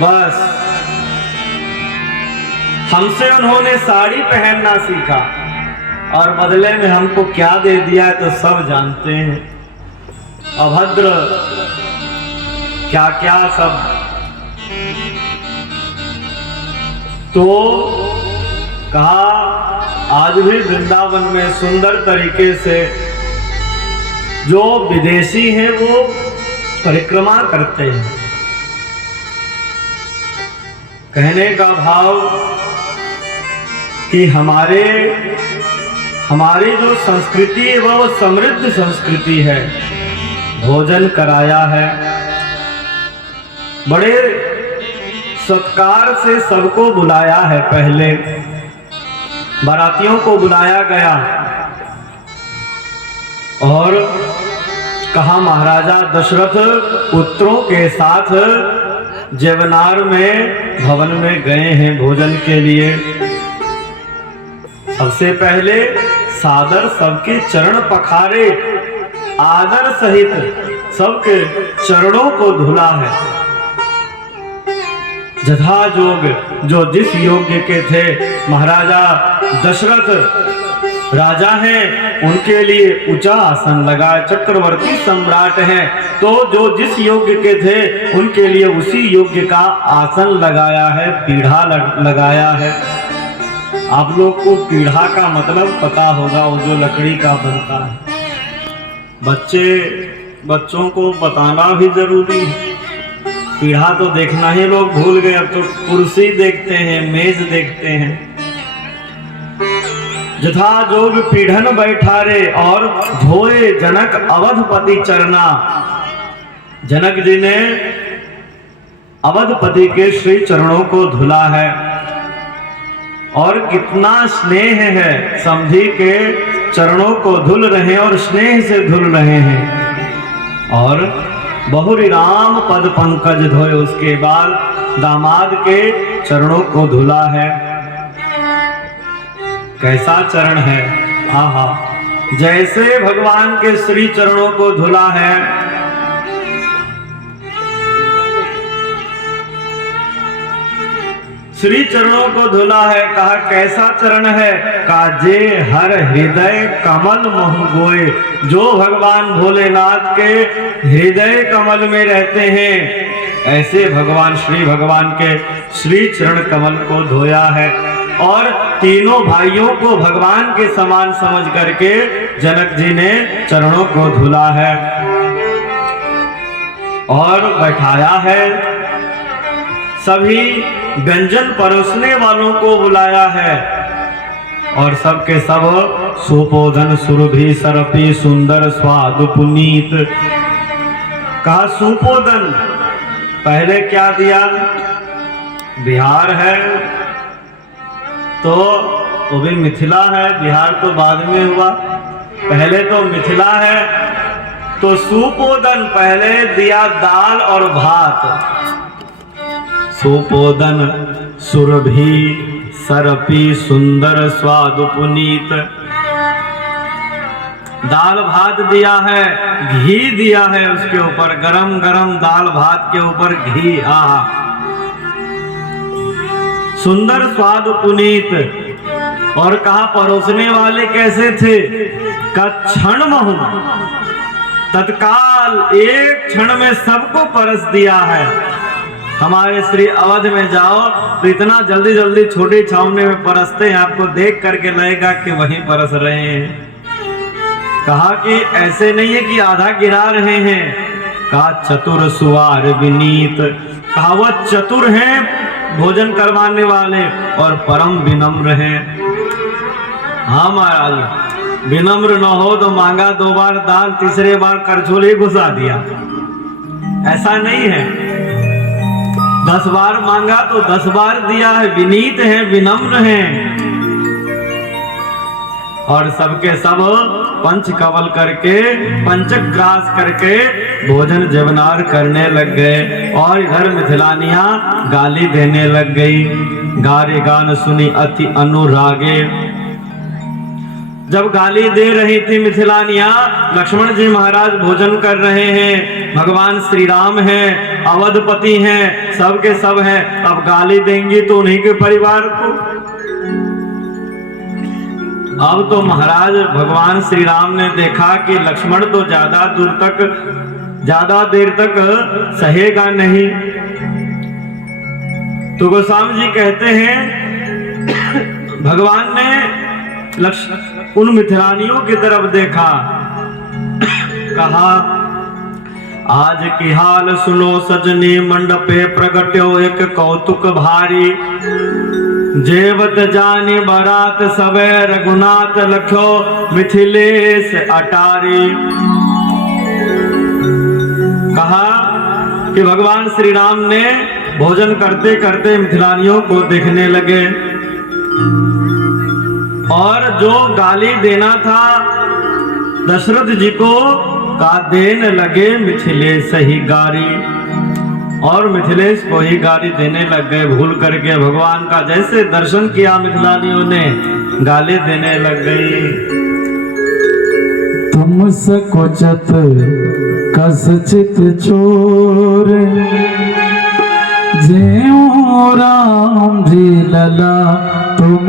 बस हमसे उन्होंने साड़ी पहनना सीखा और बदले में हमको क्या दे दिया है तो सब जानते हैं। अभद्र क्या क्या सब। तो कहा आज भी वृंदावन में सुंदर तरीके से जो विदेशी हैं वो परिक्रमा करते हैं। कहने का भाव कि हमारी जो संस्कृति है वो समृद्ध संस्कृति है। भोजन कराया है, बड़े सत्कार से सबको बुलाया है। पहले बारातियों को बुलाया गया और कहा महाराजा दशरथ पुत्रों के साथ जेवनार में भवन में गए हैं भोजन के लिए। सबसे पहले सादर सबके चरण पखारे, आदर सहित सबके चरणों को धुला है। जथा जोग जो जिस योग्य के थे, महाराजा दशरथ राजा हैं, उनके लिए ऊंचा आसन लगा। चक्रवर्ती सम्राट हैं तो जो जिस योग्य के थे उनके लिए उसी योग्य का आसन लगाया है, पीढ़ा लगाया है। आप लोग को पीढ़ा का मतलब पता होगा, वो जो लकड़ी का बनता है। बच्चों को बताना भी जरूरी है। पीढ़ा तो देखना ही लोग भूल गए, अब तो कुर्सी देखते हैं, मेज देखते हैं। जथा जोग पीढ़न बैठारे और धोए जनक अवधपति चरना। जनक जी ने अवधपति के श्री चरणों को धुला है और कितना स्नेह है। समधी के चरणों को धुल रहे हैं और स्नेह से धुल रहे हैं। और बहुरी राम पद पंकज धोए, उसके बाद दामाद के चरणों को धुला है। कैसा चरण है, आहा, जैसे भगवान के श्री चरणों को धुला है। श्री चरणों को धुला है। कहा कैसा चरण है, काजे हर हृदय कमल मोह गोए। जो भगवान भोलेनाथ के हृदय कमल में रहते हैं, ऐसे श्री भगवान के श्री चरण कमल को धोया है। और तीनों भाइयों को भगवान के समान समझ करके जनक जी ने चरणों को धुला है और बैठाया है। सभी व्यंजन परोसने वालों को बुलाया है और सबके सब सुपोधन सुरभि सरपी सुंदर स्वाद पुनीत। कहा सुपोधन, पहले क्या दिया? बिहार है तो वो भी मिथिला है, बिहार तो बाद में हुआ, पहले तो मिथिला है। तो सुपोदन पहले दिया दाल और भात। सुपोदन सुरभि सरपी सुंदर स्वाद पुनीत। दाल भात दिया है, घी दिया है उसके ऊपर, गरम गरम दाल भात के ऊपर घी। आहा, सुंदर स्वाद पुनीत। और कहा परोसने वाले कैसे थे? का क्षण महु, तत्काल एक क्षण में सबको परस दिया है। हमारे श्री अवध में जाओ तो इतना जल्दी जल्दी छोटी छावनी में परसते हैं, आपको देख करके लगेगा कि वहीं परस रहे हैं। कहा कि ऐसे नहीं है कि आधा गिरा रहे हैं। कहा चतुर सुवार विनीत। कहा वह चतुर हैं भोजन करवाने वाले और परम विनम्र हैं। हाँ महाराज, विनम्र न हो तो मांगा 2 बार दाल, तीसरे बार करछुली घुसा दिया, ऐसा नहीं है। 10 बार मांगा तो 10 बार दिया है। विनीत हैं, विनम्र हैं। और सबके सब पंच कवल करके, पंचग्रास करके भोजन जवनार करने लग गए। और इधर मिथिलानियां गाली देने लग गई। गारे गान सुनी अति अनुरागे। जब गाली दे रही थी मिथिलानियां, लक्ष्मण जी महाराज भोजन कर रहे हैं, भगवान श्री राम हैं अवधपति हैं, सबके सब हैं, अब गाली देंगी तो उन्हीं के परिवार को। अब तो महाराज भगवान श्री राम ने देखा कि लक्ष्मण तो ज्यादा देर तक सहेगा नहीं, तो गोस्वामी जी कहते हैं भगवान ने उन मिथिलानियों की तरफ देखा, कहा आज की हाल सुनो सजनी, मंडपे प्रगट्यो एक कौतुक भारी, जेवत जानी बारात सबे, रघुनाथ लखो मिथिलेश अटारी। कहा कि भगवान श्री राम ने भोजन करते करते मिथिलानियों को देखने लगे और जो गाली देना था दशरथ जी को का देने लगे मिथिलेश ही गारी, और मिथिलेश को ही गाली देने लग गए। भूल करके भगवान का जैसे दर्शन किया मिथिलानियों ने गाली देने लग गई। तुम सकुचत कस चित चोर, ज्यों राम जी लला तुम